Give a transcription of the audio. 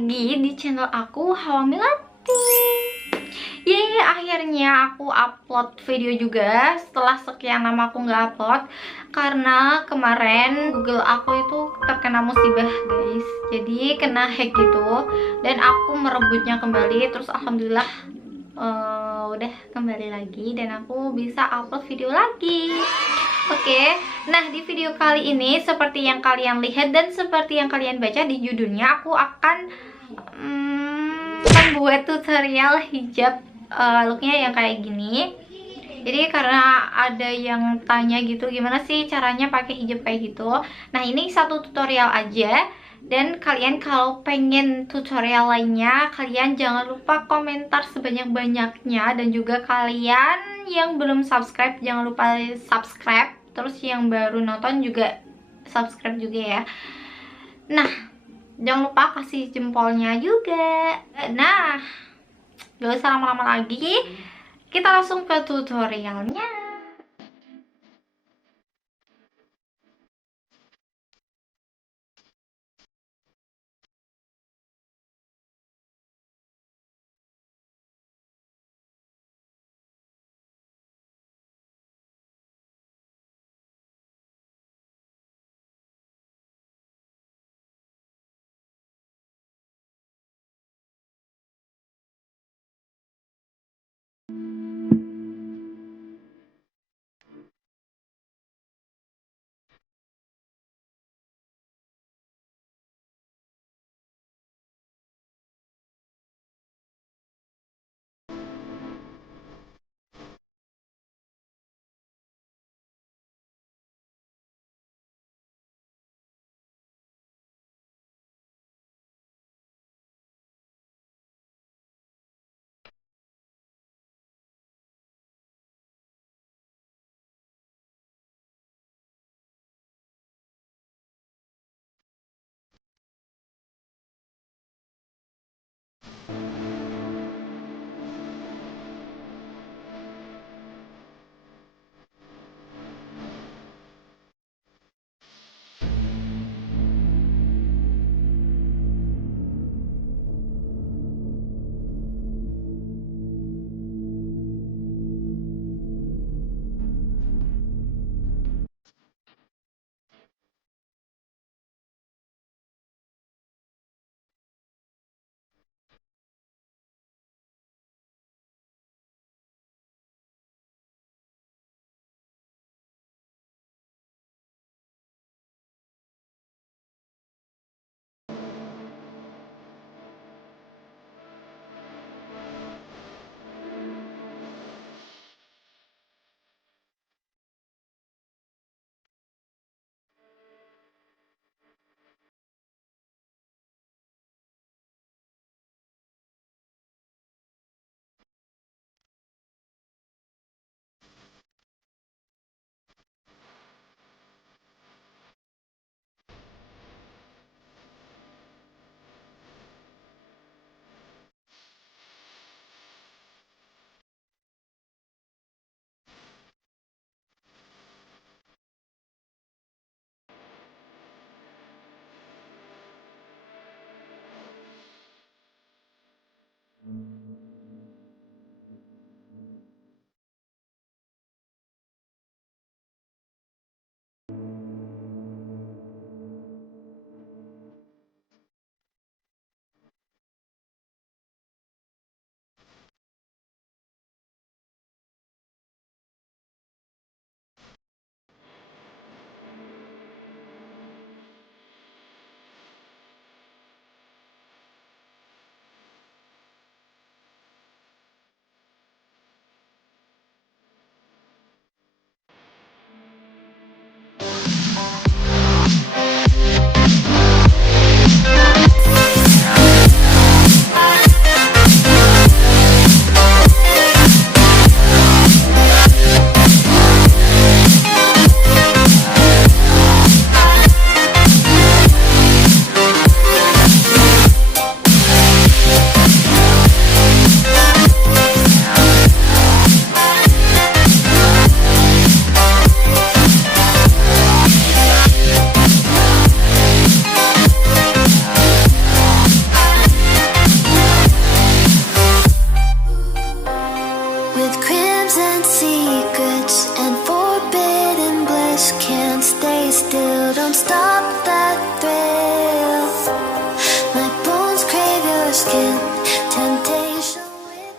lagi di channel aku Hawa Melati. Yeay, akhirnya aku upload video juga setelah sekian lama aku nggak upload karena kemarin Google aku itu terkena musibah guys, jadi kena hack gitu dan aku merebutnya kembali. Terus alhamdulillah udah kembali lagi dan aku bisa upload video lagi. Oke, nah di video kali ini seperti yang kalian lihat dan seperti yang kalian baca di judulnya, aku akan membuat tutorial hijab looknya yang kayak gini. Jadi karena ada yang tanya gitu, gimana sih caranya pakai hijab kayak gitu. Nah ini satu tutorial aja. Dan kalian kalau pengen tutorial lainnya, kalian jangan lupa komentar sebanyak-banyaknya. Dan juga kalian yang belum subscribe, jangan lupa subscribe. Terus yang baru nonton juga subscribe juga ya. Nah, jangan lupa kasih jempolnya juga. Nah, gak usah lama-lama lagi, kita langsung ke tutorialnya. still, don't stop that thrill. My bones crave your skin.